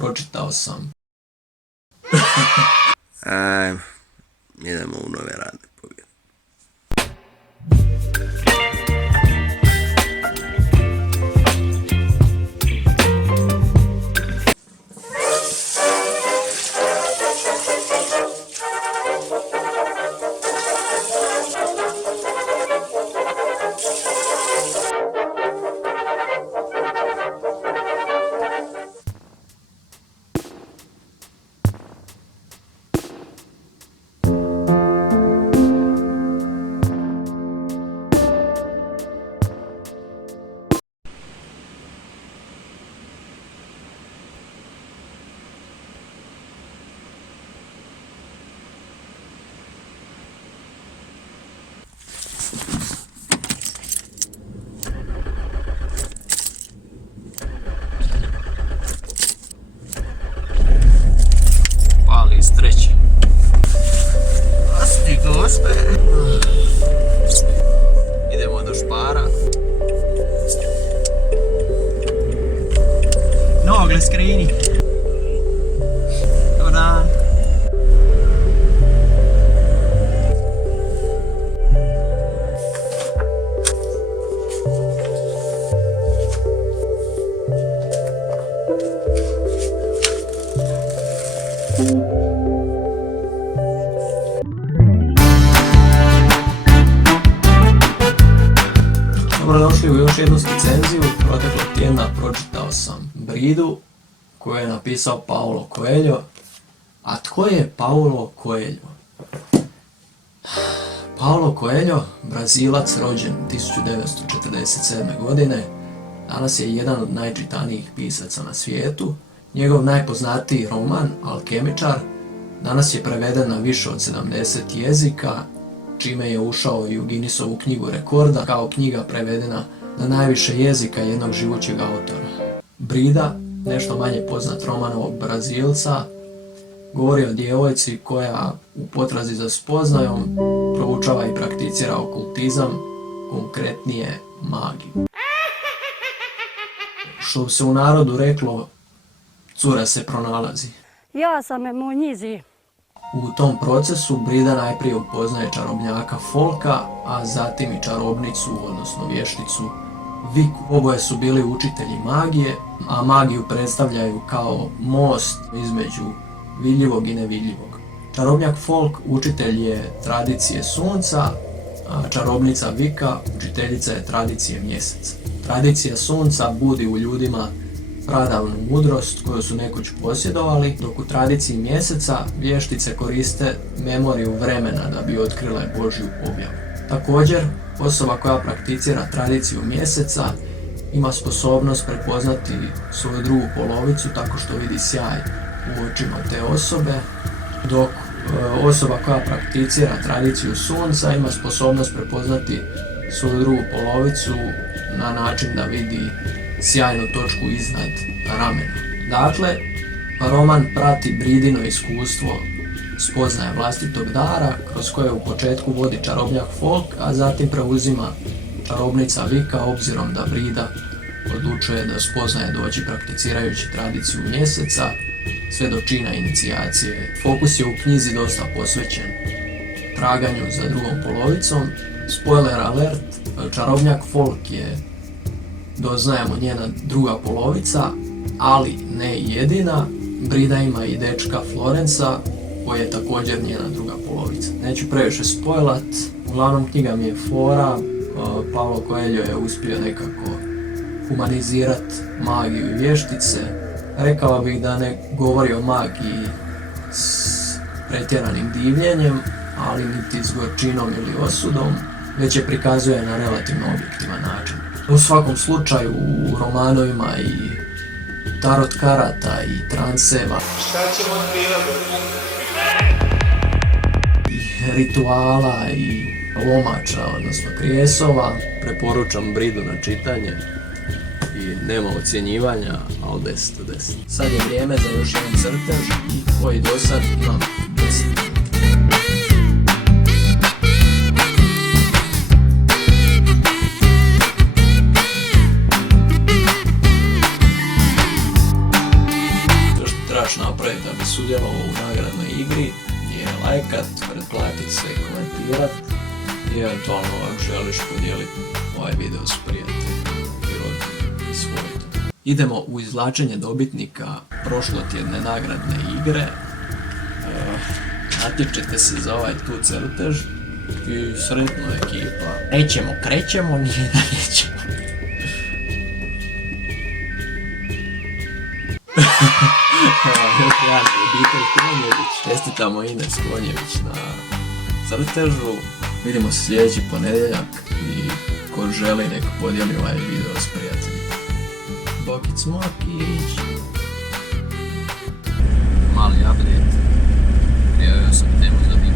pročitao sam. Ajmo, idemo u nove radne pobjede. Pali iz treće. Asti gospe. Idemo do Špara. Nogle skrini. Dobar dan. Dobrodošli u još jednu skicenziju. Proteklog tjedna pročitao sam Bridu koju je napisao Paulo Coelho. A tko je Paulo Coelho? Paulo Coelho, Brazilac rođen 1947. godine, danas je jedan od najčitanijih pisaca na svijetu. Njegov najpoznatiji roman, Alkemičar, danas je preveden na više od 70 jezika, čime je ušao i u Guinnessovu knjigu rekorda kao knjiga prevedena na najviše jezika jednog živućeg autora. Brida, nešto manje poznat roman ovog Brazilca, govori o djevojci koja u potrazi za spoznajom proučava i prakticira okultizam, konkretnije magiju. Što bi se u narodu reklo, cura se pronalazi. Ja sam u njizi. U tom procesu Brida najprije upoznaje čarobnjaka Folka, a zatim i čarobnicu, odnosno vješticu Viku. Oboje su bili učitelji magije, a magiju predstavljaju kao most između vidljivog i nevidljivog. Čarobnjak Folk učitelj je tradicije sunca, a čarobnica Vika učiteljica je tradicije mjeseca. Tradicija sunca budi u ljudima pradavnu mudrost koju su nekoć posjedovali, dok u tradiciji mjeseca vještice koriste memoriju vremena da bi otkrile Božju objavu. Također, osoba koja prakticira tradiciju mjeseca ima sposobnost prepoznati svoju drugu polovicu tako što vidi sjaj u očima te osobe, dok osoba koja prakticira tradiciju sunca ima sposobnost prepoznati svoju drugu polovicu na način da vidi sjajnu točku iznad ramena. Dakle, roman prati Bridino iskustvo spoznaje vlastitog dara, kroz koje u početku vodi čarobnjak Folk, a zatim preuzima čarobnica Vika, obzirom da Brida odlučuje da spoznaje doći prakticirajući tradiciju mjeseca sve do čina inicijacije. Fokus je u knjizi dosta posvećen traganju za drugom polovicom. Spoiler alert, čarobnjak Folk je, doznajemo, njena druga polovica, ali ne jedina. Brida ima i dečka Florenca, koji je također njena druga polovica. Neću previše spojlat, uglavnom knjiga mi je fora. Paulo Coelho je uspio nekako humanizirat magiju i vještice. Rekao bih da ne govori o magiji s pretjeranim divljenjem, ali niti s gorčinom ili osudom, već je prikazuje na relativno objektivan način. U svakom slučaju u romanu ima i tarot karata i transeva. Šta ćemo od prirode? I rituala i lomača, odnosno krijesova. Preporučam Bridu na čitanje i nema ocjenjivanja, ali 10 od 10. Sad je vrijeme za još jedan crtež koji do sad imam 10. moraš napraviti da bi sudjelovao u nagradnoj igri je lajkat, pretplatiti se, komentirat i eventualno ako želiš podijeliti ovaj video s prijateljima i rodbinom i svojim. Idemo u izvlačenje dobitnika prošlotjedne nagradne igre. Natječete se za ovaj tu crtež i sretno ekipa. Nećemo, krećemo, nije da nećemo. Još jedan obitelj Konjević. Čestitamo Ines Konjević na crtežu. Vidimo se sljedeći ponedjeljak i ko želi nek podijeli ovaj video s prijateljima. Bokic Mokić. Mali update. Prijavio sam temu za